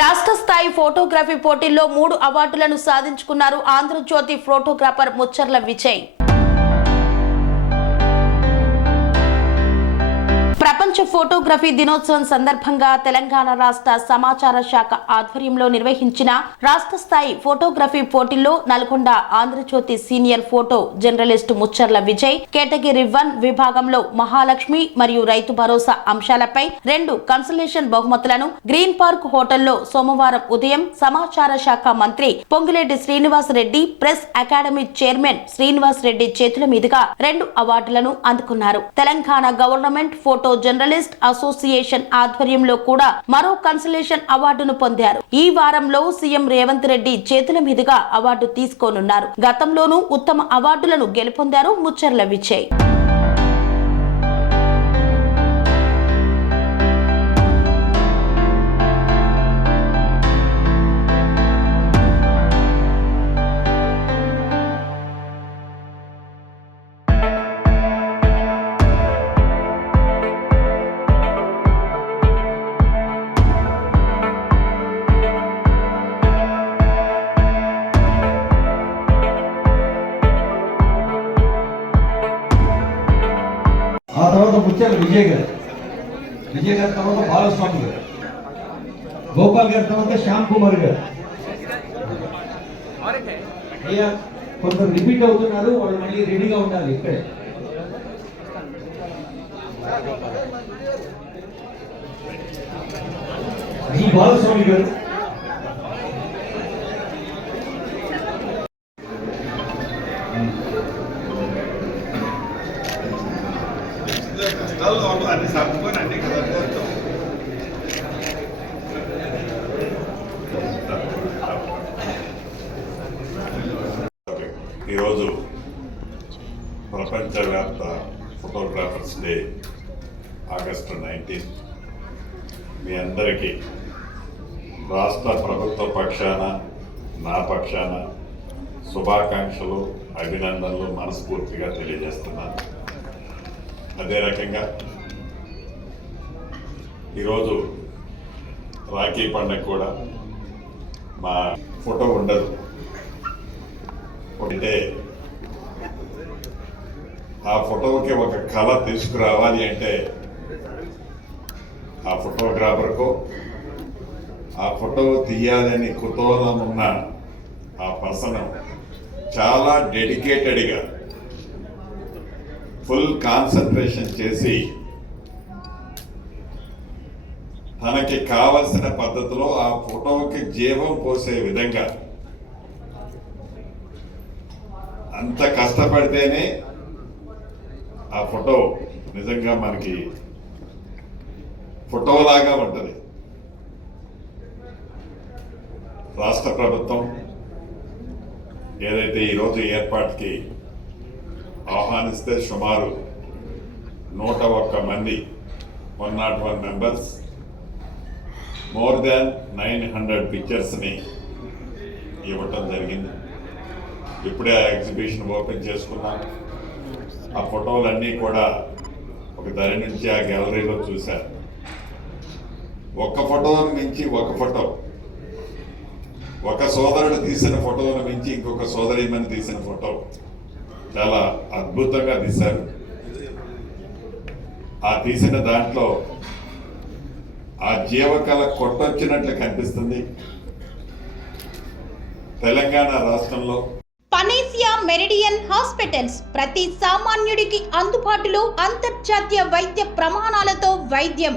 రాష్ట్ర స్థాయి ఫోటోగ్రఫీ పోటీల్లో మూడు అవార్డులను సాధించుకున్నారు ఆంధ్రజ్యోతి ఫోటోగ్రాఫర్ ముచ్చర్ల విజయ్. ప్రపంచ ఫోటోగ్రఫీ దినోత్సవం సందర్భంగా తెలంగాణ రాష్ట్ర సమాచార శాఖ ఆధ్వర్యంలో నిర్వహించిన రాష్ట్ర స్థాయి ఫోటోగ్రఫీ పోటీల్లో Nalgonda Andhrajyothi senior photo journalist Mucharla Vijay category one విభాగంలో మహాలక్ష్మి మరియు రైతు భరోసా అంశాలపై రెండు కన్సలేషన్ బహుమతులను గ్రీన్ పార్క్ హోటల్లో సోమవారం ఉదయం సమాచార శాఖ మంత్రి Pongireddy Srinivas Reddy press academy chairman Srinivas Reddy చేతుల మీదుగా రెండు అవార్డులను అందుకున్నారు. Telangana government photo journalist association ఆధ్వర్యంలో కూడా మరో కన్సలేషన్ అవార్డును పొందారు. ఈ వారంలో సీఎం రేవంత్ రెడ్డి చేతుల మీదుగా అవార్డు తీసుకోనున్నారు. గతంలోనూ ఉత్తమ అవార్డులను గెలుపొందారు ముచ్చర్ల విజయ్. ఆ తర్వాత ముత్యాల విజయ్ గారు విజయ్ గారి తర్వాత బాలస్వామి గారు గోపాల్ గారి తర్వాత శ్యామ్ కుమార్ గారు అయ్యా కొందరు రిపీట్ అవుతున్నారు వాళ్ళు మళ్ళీ రెడీగా ఉండాలి ఇక్కడే ఈ బాలస్వామి గారు అది సర్దుకొని అన్ని కదలవచ్చు ఈరోజు ప్రపంచవ్యాప్త ఫోటోగ్రాఫర్స్ డే ఆగస్టు నైన్టీన్. మీ అందరికీ రాష్ట్ర ప్రభుత్వ పక్షాన నా పక్షాన శుభాకాంక్షలు అభినందనలు మనస్ఫూర్తిగా తెలియజేస్తున్నాను. అదే రకంగా ఈరోజు రాఖీ పండగ కూడా మా ఫోటో ఉండదు. అంటే ఆ ఫోటోకి ఒక కళ తీసుకురావాలి అంటే ఆ ఫోటోగ్రాఫర్కు ఆ ఫోటో తీయాలని కుతూహలం ఉన్న ఆ పర్సన్ చాలా డెడికేటెడ్గా ఫుల్ కాన్సన్ట్రేషన్ చేసి తనకి కావలసిన పద్ధతిలో ఆ ఫోటోకి జీవం పోసే విధంగా అంత కష్టపడితేనే ఆ ఫోటో నిజంగా మనకి ఫోటోలాగా ఉంటుంది. రాష్ట్ర ప్రభుత్వం ఏదైతే ఈరోజు ఏర్పాటుకి ఆహ్వానిస్తే సుమారు నూట ఒక్క మంది. One nought one members more than nine hundred పిక్చర్స్ని ఇవ్వటం జరిగింది. ఇప్పుడే ఆ ఎగ్జిబిషన్ ఓపెన్ చేసుకున్నాం. ఆ ఫోటోలన్నీ కూడా ఒక దరి నుంచి ఆ గ్యాలరీలో చూశారు ఒక్క ఫోటోను మించి ఒక ఫోటో. ఒక సోదరుడు తీసిన ఫోటోను మించి ఇంకొక సోదరిమని తీసిన ఫోటో. చాలా అద్భుతంగా తీశారు. ఆ తీసిన దాంట్లో ఆ జీవకళ కొట్టొచ్చినట్లు కనిపిస్తుంది. తెలంగాణ రాష్ట్రంలో పనేసియా మెరిడియన్ హాస్పిటల్స్ ప్రతి సామాన్యుడికి అందుబాటులో అంతర్జాతీయ వైద్య ప్రమాణాలతో వైద్యం.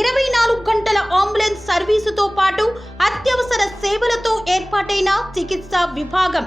ఇరవై నాలుగు గంటల అంబులెన్స్ సర్వీసుతో పాటు అత్యవసర సేవలతో ఏర్పాటైన చికిత్సా విభాగం.